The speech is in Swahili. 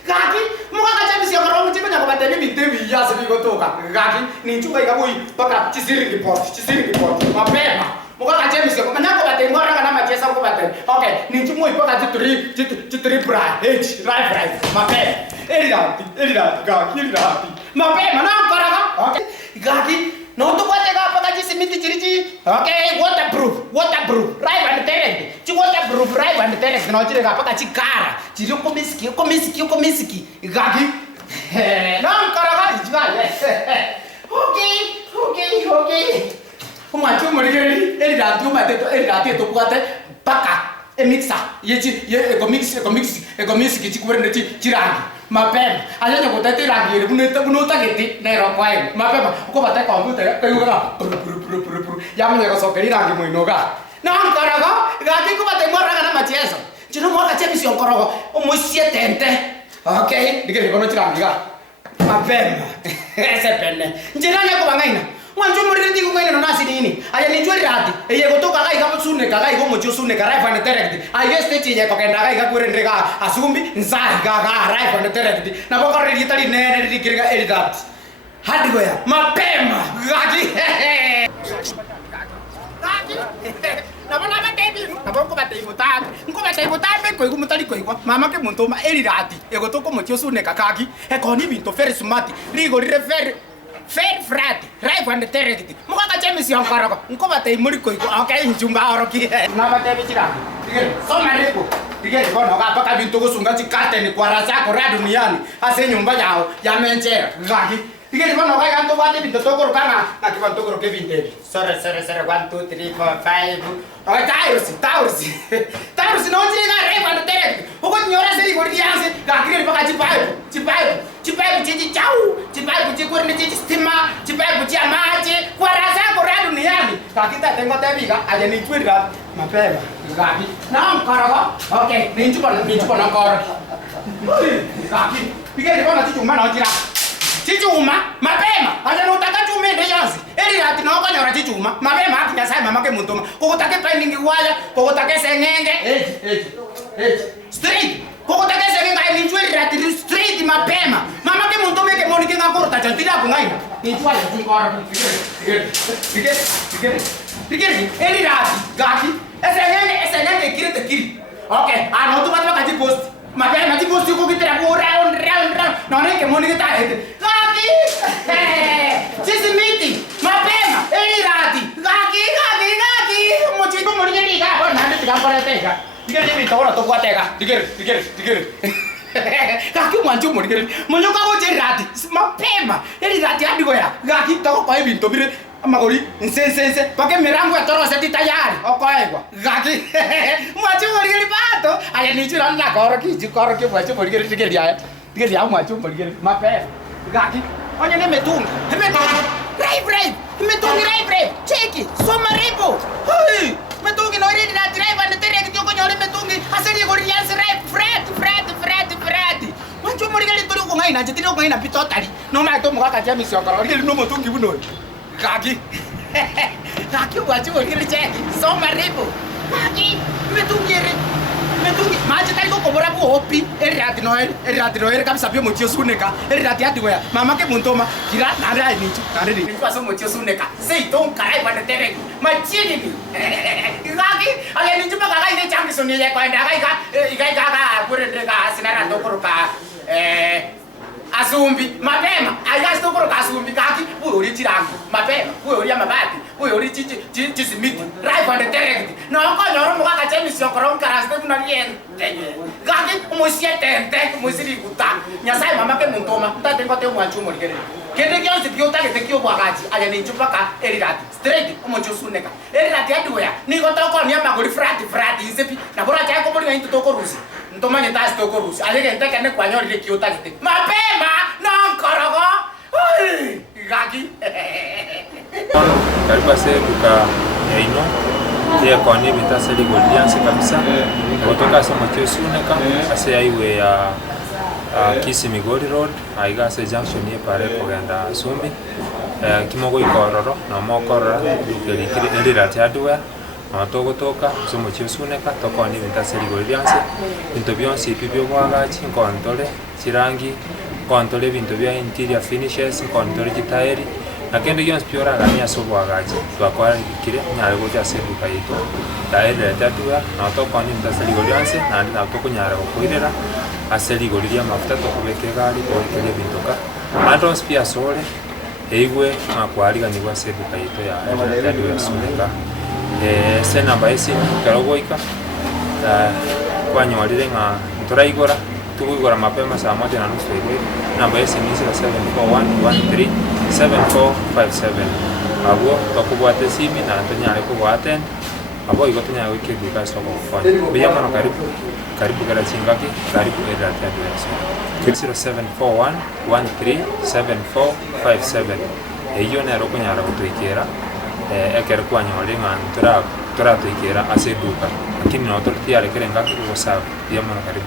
Kaki, muka kaca misi orang mesti banyak obat tapi bintu biya sepi kotoka. Kaki, nincuka ika bui, pakai cisiri di pot. Mapema. Muka kaca misi orang banyak obat tapi orang kan nama jasa obat. Oke, nincu mui pakai citri brai, right. Mapema. Eri kaki. Mapema, nama parah. Oke, kaki. Nonton buat apa kaji simiti ciri. Oke, waterproof. Right and direct. Ci waterproof right and direct. Kenapa ciri apa kaji kara? Ciri komisiki. Gagi. Nam kara kaji juga. Oke. Macam mereka ini dah tu buat pakai mixer. Ekomix ci kuren ciragi. Mapem, aja nyokot tadi lagi, bunuh gitu, nerokain. Mapem, aku batai komputer, kayu kan, buru. Yang menyokot sokeri lagi mau inoga. Nah, karena gaki aku batai orang kan macam eso. Jadi mau kaca misi orang kau, musia tente. Oke, dikira kono cirang juga. Mapem, sepene. Jadi aku bangain. Wancu mori tiku kain nasi ini. Ayah ni jual rati. Iya kau tu kakak ikamu sunne, kakak ikamu muncul sunne, kakak ikamu terek. Ayah stage je kau kena kakak ikamu kuren reka. Asumbi insah kakak ikamu terek. Napa kau redi tadi nene di kira editat. Hadi kau ya. Mapema, gaki. Napa tebi. Napa kau batai mutan. Kau batai mutan kau ikamu tadi kau ikamu. Mama ke muntu ma editati. Iya kau tu kau muncul sunne kakak. Kau ni bintu very smart. Rigo refer. Fair frat, right on the terrace. Muka kaca misi orang karo. Engkau batai muriko iko. Oke, jumpa orang kiri. Nama tebi cira. Dikir, sama ribu. Dikir, kau nak apa kabin tunggu sungguh cikate ni kuarasa kora dunia ni. Asal nyumba jauh, yang mencer. Lagi. Dikir, kau nak kan tu batai bintu tokor kana. Nak kau tokor ke bintu. Sorry. 1, 2, 3, 4, 5. Oke, taurus. Taurus no ciri kan right on the terrace. Pokok nyora seri kau dia sih. Kaki ni pakai cipai cici jauh, cipai cici kurang cici stima, cipai cici amaje, kuarasa kora dunia ni. Kaki tak tengok tebi kan, aja ni cuci kan, mapema, kaki. Nam karaga, oke, ninju pan kor. Kaki, pikir di mana cici mana cira? Cici mapema, aja nu tak cuma dia yansi. Eri hati nak kau nyora cici mapema, kita saya mama ke muntum. Kau tak ke pending wajah, kau tak ke sengenge. Street. Kau tak kisah ni kau ninjual rati straight di mapema. Mama ke muntum ke mau nikah ngakor tak jangan tidak bungain. Ninjual jadi orang pikir. Ini rati, gaki. Esengnya kiri. Oke, anu tu macam kaji post. Mapema kaji post kau kita round. Nona ke mau nikah tak itu. Gaki. Just meeting. Mapema. Ini rati. Gaki. Mau cikgu mau nikah ni kan? Nanti tidak pernah tega. Dikir dia minta orang tu kuat tega. Dikir. Kaki mancung mau dikir. Mancung kau jadi rati. Mapema. Ini rati adi kau ya. Kaki tahu kau bintu bir. Magori. Sense. Pakai merang kau terus seti tayar. Kau kau. Kaki. Mancung mau dikir pato. Ayah ni curan nak kau orang mancung mau dikir dia. Dikir dia mancung mau dikir. Mapema. Kaki. Oh ni metung. Brave. Metung. Ceki. Soma ribu. Hei. Metungi nori na drive and tere ke joko nyori metungi asali ko rian serai fret mancho mori kali turu ko ngai na jeti ko ngai na pitotari no ma to mo ka ja misi okoro ri no metungi buno kaki wacho mori kali che so maripo kaki metungi maji tari ko kobora bu hopi erati noel kam sapio mo suneka erati ati wa mama ke muntoma kira nada ni chu nada ni kwa so mo suneka sei ton kai pa tere machini ni kaki ale ni chupa kai ni changi soni ya kwa nda kai ka pure ka sinara ndokoro ka asumbi mapema aya stokoro ka asumbi kaki uri chirangu mapema uri mabati uri chichi simiti right on the direct no ko nyoro mo ka chemi sio koron karaste kuna niente kaki umusie tente umusiri kuta nyasai mama ke muntoma ntate ngote mwanchu mo kere kende kyo sikyo take tekyo bwagaji aya ni chupa ka erirati straight umuchu suneka erirati adwea ni ko to ko ni amagori frati isepi na bora cha ko bori ngi to ko rusi ntoma nyeta sto ko rusi ale ke ntaka ne kwanyori le kyo take mapema no korogo gaki kalipase kuka eino ya koni bitase li golianse kabisa kutoka sema suneka ase aiwe ya Kisi Migori Road aiga se junction ye pare kogenda Sumbi kimogo ikororo na mokorora ukeri eri rati adwa togotoka ase omochie osuneka tokoni ebinto ase rigori rianse binto bionsi ebi bioboagachi nkontore chirangi nkontore ebinto bia interior finishes nkontore chitaeri na kende gionsi bioragania ase obwagachi twakwarikire nyare gocha ase eduka yaito taererete atuya na tokoni ebinto ase rigori rianse naende nabo tokonyara gokoirera ase rigori ria amafuta tokobeka egari togaikeria ebinto ka ande onsi pi asore eigwe kwariganigwa ase eduka yaito ya ererete yasuneka ase namba esimu kero goika kwanyorire ng'a ntoraigora tugoigora mapema saa moja na nusu igwe namba esimu isira 741137457 abwo tokobwata esimi na tonyare kobwatend abo igo tonyare goika eduka ase ogokonya buya mono karibu kera chingaki karibu ererete yasuneka 0741137457 eyo nero okonyara gotoikera ekero kwanyore ng'a toratoikera ase eduka lakini no toratiarekere ngaki gogosaba buya mono karibu.